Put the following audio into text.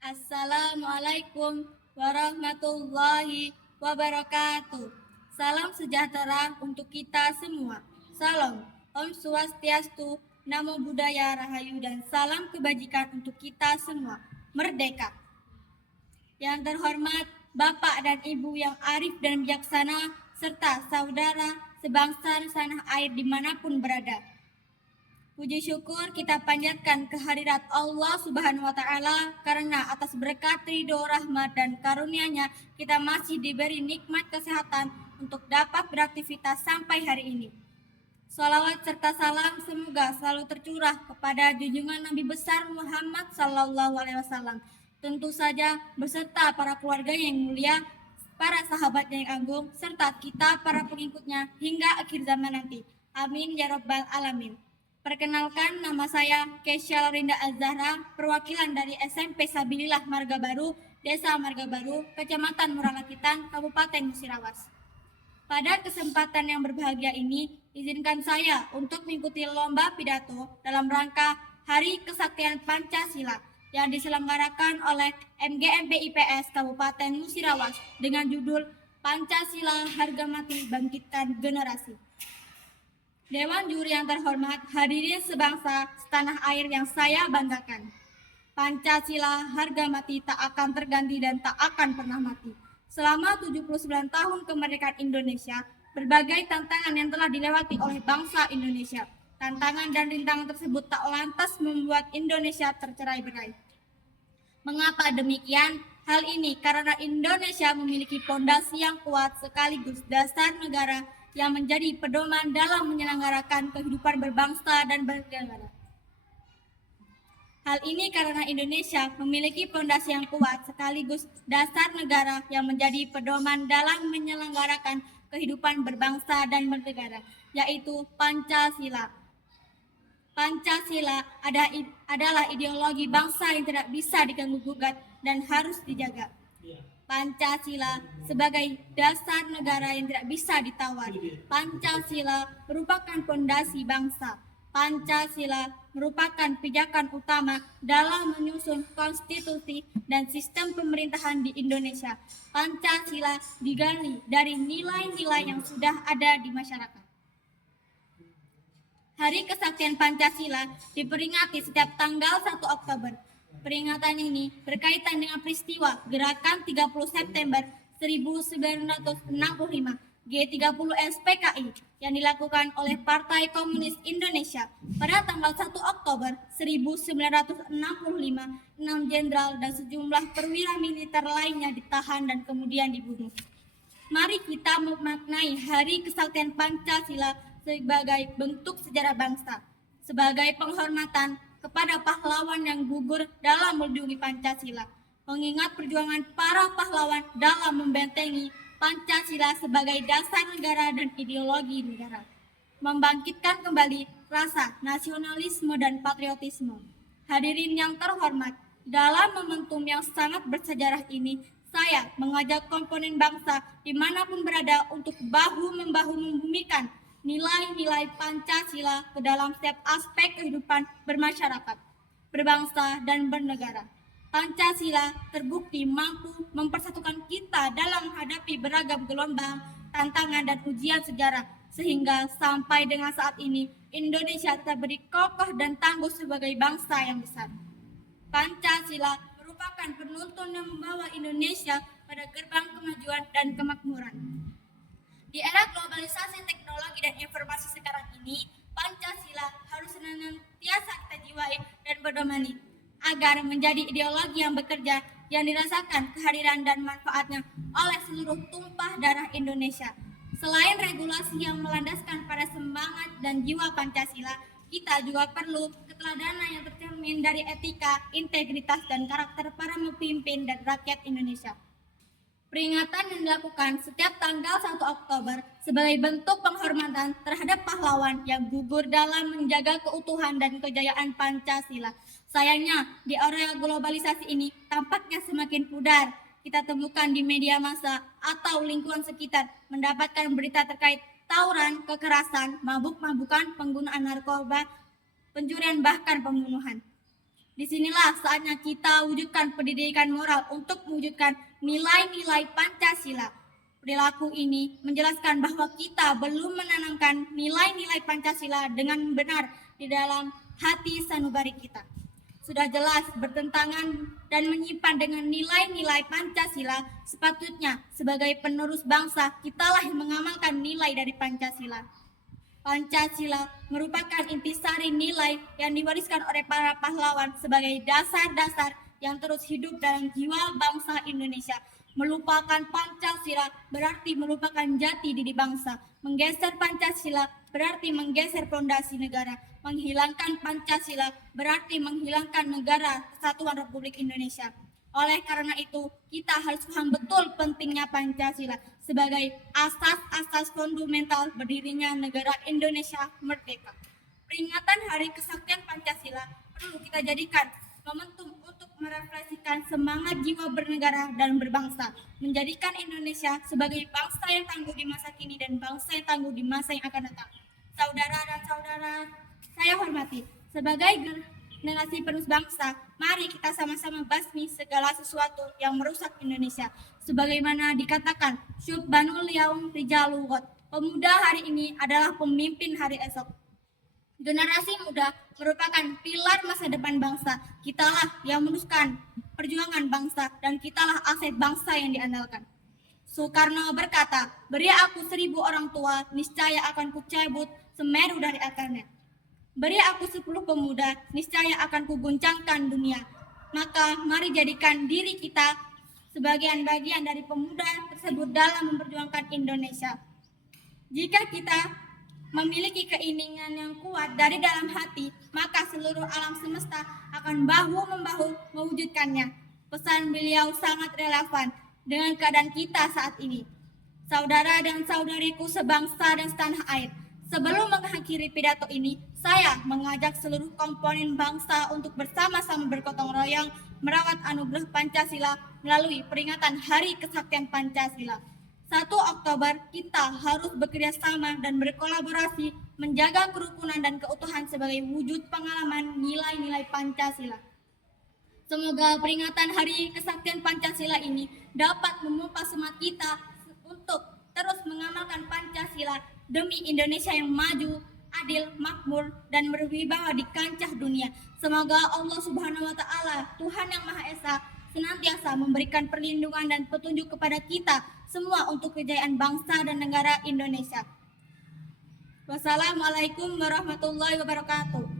Assalamualaikum warahmatullahi wabarakatuh. Salam sejahtera untuk kita semua. Salam Om Swastiastu, Namo Buddhaya Rahayu, dan salam kebajikan untuk kita semua. Merdeka. Yang terhormat Bapak dan Ibu yang arif dan bijaksana, serta saudara sebangsa tanah air dimanapun berada. Puji syukur kita panjatkan kehadirat Allah Subhanahu wa Ta'ala, karena atas berkat ridho, rahmat, dan karunia-Nya kita masih diberi nikmat kesehatan untuk dapat beraktivitas sampai hari ini. Salawat serta salam semoga selalu tercurah kepada junjungan Nabi besar Muhammad Sallallahu Alaihi Wasallam, tentu saja beserta para keluarganya yang mulia, para sahabatnya yang agung, serta kita para pengikutnya hingga akhir zaman nanti. Amin ya Rabbal Alamin. Perkenalkan, nama saya Kesha Lorinda Az-Zahra, perwakilan dari SMP Sabilillah Marga Baru, Desa Marga Baru, Kecamatan Muralakitan, Kabupaten Musirawas. Pada kesempatan yang berbahagia ini, izinkan saya untuk mengikuti lomba pidato dalam rangka Hari Kesaktian Pancasila yang diselenggarakan oleh MGMP IPS Kabupaten Musirawas dengan judul Pancasila Harga Mati Bangkitkan Generasi. Dewan juri yang terhormat, hadirin sebangsa setanah air yang saya banggakan. Pancasila harga mati tak akan terganti dan tak akan pernah mati. Selama 79 tahun kemerdekaan Indonesia, berbagai tantangan yang telah dilewati oleh bangsa Indonesia. Tantangan dan rintangan tersebut tak lantas membuat Indonesia tercerai-berai. Mengapa demikian? Hal ini karena Indonesia memiliki fondasi yang kuat sekaligus dasar negara yang menjadi pedoman dalam menyelenggarakan kehidupan berbangsa dan bernegara. Hal ini karena Indonesia memiliki fondasi yang kuat sekaligus dasar negara yang menjadi pedoman dalam menyelenggarakan kehidupan berbangsa dan bernegara, yaitu Pancasila. Pancasila adalah ideologi bangsa yang tidak bisa diganggu-gugat dan harus dijaga. Pancasila sebagai dasar negara yang tidak bisa ditawar. Pancasila merupakan fondasi bangsa. Pancasila merupakan pijakan utama dalam menyusun konstitusi dan sistem pemerintahan di Indonesia. Pancasila digali dari nilai-nilai yang sudah ada di masyarakat. Hari Kesaktian Pancasila diperingati setiap tanggal 1 Oktober. Peringatan ini berkaitan dengan peristiwa Gerakan 30 September 1965 G30 SPKI yang dilakukan oleh Partai Komunis Indonesia. Pada tanggal 1 Oktober 1965, 6 jenderal dan sejumlah perwira militer lainnya ditahan dan kemudian dibunuh. Mari kita memaknai Hari Kesaktian Pancasila sebagai bentuk sejarah bangsa, sebagai penghormatan kepada pahlawan yang gugur dalam melindungi Pancasila, mengingat perjuangan para pahlawan dalam membentengi Pancasila sebagai dasar negara dan ideologi negara, membangkitkan kembali rasa nasionalisme dan patriotisme. Hadirin yang terhormat, dalam momentum yang sangat bersejarah ini, saya mengajak komponen bangsa dimanapun berada untuk bahu-membahu membumikan nilai-nilai Pancasila ke dalam setiap aspek kehidupan bermasyarakat, berbangsa, dan bernegara. Pancasila terbukti mampu mempersatukan kita dalam menghadapi beragam gelombang, tantangan, dan ujian sejarah, sehingga sampai dengan saat ini Indonesia terberi kokoh dan tangguh sebagai bangsa yang besar. Pancasila merupakan penuntun yang membawa Indonesia pada gerbang kemajuan dan kemakmuran. Di era globalisasi teknologi dan informasi sekarang ini, Pancasila harus senantiasa kita jiwai dan berdomani agar menjadi ideologi yang bekerja, yang dirasakan kehadiran dan manfaatnya oleh seluruh tumpah darah Indonesia. Selain regulasi yang melandaskan pada semangat dan jiwa Pancasila, kita juga perlu keteladanan yang tercermin dari etika, integritas, dan karakter para pemimpin dan rakyat Indonesia. Peringatan yang dilakukan setiap tanggal 1 Oktober sebagai bentuk penghormatan terhadap pahlawan yang gugur dalam menjaga keutuhan dan kejayaan Pancasila. Sayangnya, di era globalisasi ini tampaknya semakin pudar. Kita temukan di media massa atau lingkungan sekitar mendapatkan berita terkait tawuran, kekerasan, mabuk-mabukan, penggunaan narkoba, pencurian, bahkan pembunuhan. Disinilah saatnya kita wujudkan pendidikan moral untuk mewujudkan nilai-nilai Pancasila. Perilaku ini menjelaskan bahwa kita belum menanamkan nilai-nilai Pancasila dengan benar di dalam hati sanubari kita. Sudah jelas bertentangan dan menyimpan dengan nilai-nilai Pancasila, sepatutnya sebagai penerus bangsa kitalah yang mengamalkan nilai dari Pancasila. Pancasila merupakan intisari nilai yang diwariskan oleh para pahlawan sebagai dasar-dasar yang terus hidup dalam jiwa bangsa Indonesia. Melupakan Pancasila berarti melupakan jati diri bangsa. Menggeser Pancasila berarti menggeser fondasi negara. Menghilangkan Pancasila berarti menghilangkan negara Kesatuan Republik Indonesia. Oleh karena itu, kita harus paham betul pentingnya Pancasila sebagai asas-asas fundamental berdirinya negara Indonesia merdeka. Peringatan Hari Kesaktian Pancasila perlu kita jadikan momentum untuk merefleksikan semangat jiwa bernegara dan berbangsa, menjadikan Indonesia sebagai bangsa yang tangguh di masa kini dan bangsa yang tangguh di masa yang akan datang. Saudara dan saudara saya hormati, sebagai generasi penerus bangsa, mari kita sama-sama basmi segala sesuatu yang merusak Indonesia. Sebagaimana dikatakan, Syubbanul Yaum Rijalul Ghad, pemuda hari ini adalah pemimpin hari esok. Generasi muda merupakan pilar masa depan bangsa. Kitalah yang meneruskan perjuangan bangsa dan kitalah aset bangsa yang diandalkan. Soekarno berkata, beri aku 1000 orang tua, niscaya akan kucabut Semeru dari akarnya. Beri aku 10 pemuda, niscaya akan kuguncangkan dunia. Maka mari jadikan diri kita sebagian-bagian dari pemuda tersebut dalam memperjuangkan Indonesia. Jika kita memiliki keinginan yang kuat dari dalam hati, maka seluruh alam semesta akan bahu-membahu mewujudkannya. Pesan beliau sangat relevan dengan keadaan kita saat ini. Saudara dan saudariku sebangsa dan setanah air, sebelum mengakhiri pidato ini, saya mengajak seluruh komponen bangsa untuk bersama-sama bergotong royong merawat anugerah Pancasila melalui peringatan Hari Kesaktian Pancasila. 1 Oktober kita harus bekerja sama dan berkolaborasi menjaga kerukunan dan keutuhan sebagai wujud pengalaman nilai-nilai Pancasila. Semoga peringatan Hari Kesaktian Pancasila ini dapat memompa semangat kita untuk terus mengamalkan Pancasila demi Indonesia yang maju, adil, makmur, dan berwibawa di kancah dunia. Semoga Allah Subhanahu wa Ta'ala, Tuhan yang Maha Esa, senantiasa memberikan perlindungan dan petunjuk kepada kita semua untuk kejayaan bangsa dan negara Indonesia. Wassalamualaikum warahmatullahi wabarakatuh.